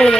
Чули.